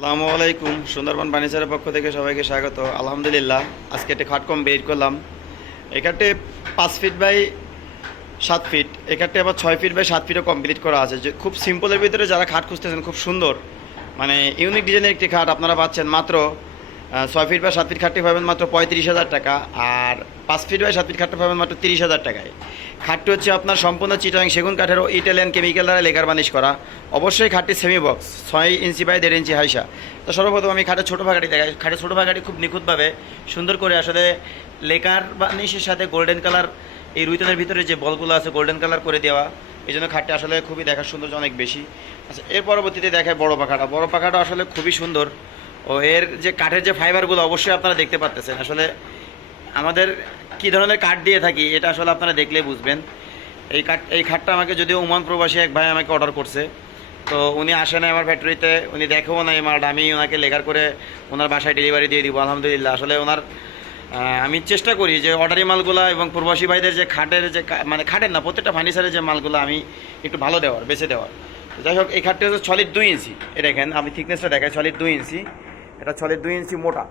আসসালামু আলাইকুম, সুন্দরবন ফার্নিচারের পক্ষ থেকে সবাইকে স্বাগত। আলহামদুলিল্লাহ, আজকে একটা খাট কম বের করলাম। এখানটে পাঁচ ফিট বাই সাত ফিট এখানটে আবার ছয় ফিট বাই সাত ফিটও কমপ্লিট করা আছে। যে খুব সিম্পলের ভিতরে যারা খাট খুঁজতেছেন, খুব সুন্দর। মানে ইউনিক ডিজাইনের একটি খাট আপনারা পাচ্ছেন মাত্র ছয় ফিট বা সাত ফিট খাটটি পাবেন মাত্র পঁয়ত্রিশ হাজার টাকা, আর পাঁচ ফিট বাই সাত ফিট খাটটা পাবেন মাত্র তিরিশ হাজার টাকায়। খাটটি হচ্ছে আপনার সম্পূর্ণ চিটাং সেগুন কাঠের ইটালিয়ান কেমিক্যাল দ্বারা লেকার বানিশ করা। অবশ্যই খাটটি সেমি বক্স ছয় ইঞ্চি বাই দেড় ইঞ্চি হাইসা। তো সর্বপ্রথম আমি খাটের ছোটো ভাগাটি দেখাই। খাটের ছোটো ভাগাটি খুব নিখুঁতভাবে সুন্দর করে আসলে লেকার বানিশের সাথে গোল্ডেন কালার এই রুইতনের ভিতরে যে বলগুলো আছে গোল্ডেন কালার করে দেওয়া, এই জন্য খাটটি আসলে খুবই দেখার সৌন্দর্য অনেক বেশি। আচ্ছা এর পরবর্তীতে দেখায় বড় পাখাটা। বড় পাখাটা আসলে খুবই সুন্দর। ও এর যে কাঠের যে ফাইবারগুলো অবশ্যই আপনারা দেখতে পাচ্ছেন আসলে আমাদের কি ধরনের কাঠ দিয়ে থাকি, এটা আসলে আপনারা দেখলে বুঝবেন। এই কাঠ এই খাটটা আমাকে যদিও ওমান প্রবাসী এক ভাই আমাকে অর্ডার করছে, তো উনি আসে না আমার ফ্যাক্টরিতে উনি দেখেও না এই মালটা আমি ওনাকে লেখার করে ওনার বাসায় ডেলিভারি দিয়ে দিব, আলহামদুলিল্লাহ। আসলে ওনার আমি চেষ্টা করি যে অর্ডারি মালগুলা এবং প্রবাসী ভাইদের যে খাটের যে মানে খাটের না, প্রত্যেকটা ফার্নিচারের যে মালগুলো আমি একটু ভালো দেওয়ার, বেছে দেওয়ার। যাই হোক, এই খাটটি হচ্ছে ছলিড দুই ইঞ্চি। এটা দেখেন, আমি থিকনেসটা দেখাই ছলিড দুই ইঞ্চি। এটা ছলিড দুই ইঞ্চি মোটা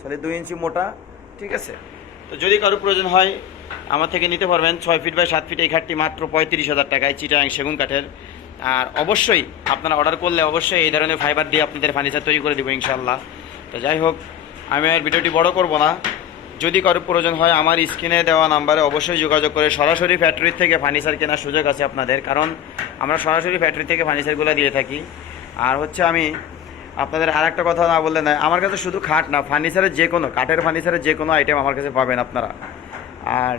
ছলিড দুই ইঞ্চি মোটা। ঠিক আছে? তো যদি কারও প্রয়োজন হয়, আমার থেকে নিতে পারবেন ছয় ফিট বাই সাত ফিট এই খাটটি মাত্র পঁয়ত্রিশ হাজার টাকায়, চিটাং সেগুন কাঠের। আর অবশ্যই আপনারা অর্ডার করলে অবশ্যই এই ধরনের ফাইবার দিয়ে আপনাদের ফার্নিচার তৈরি করে দেবো ইনশাল্লাহ তো যাই হোক, আমি আর ভিডিওটি বড় করব না। যদি কারও প্রয়োজন হয়, আমার স্ক্রিনে দেওয়া নাম্বারে অবশ্যই যোগাযোগ করে সরাসরি ফ্যাক্টরি থেকে ফার্নিচার কেনার সুযোগ আছে আপনাদের, কারণ আমরা সরাসরি ফ্যাক্টরি থেকে ফার্নিচারগুলো দিয়ে থাকি। আর হচ্ছে আমি আপনাদের আর একটা কথা না বললে না, আমার কাছে শুধু খাট না ফার্নিচারের যে কোনো কাঠের ফার্নিচারের যে কোনো আইটেম আমার কাছে পাবেন আপনারা। আর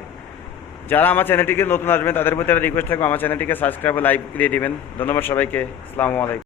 যারা আমার চ্যানেলটিকে নতুন আসবেন, তাদের প্রতি একটা রিকোয়েস্ট থাকবে, আমার চ্যানেলটিকে সাবস্ক্রাইব লাইক দিয়ে দিবেন। ধন্যবাদ সবাইকে, আসসালামু আলাইকুম।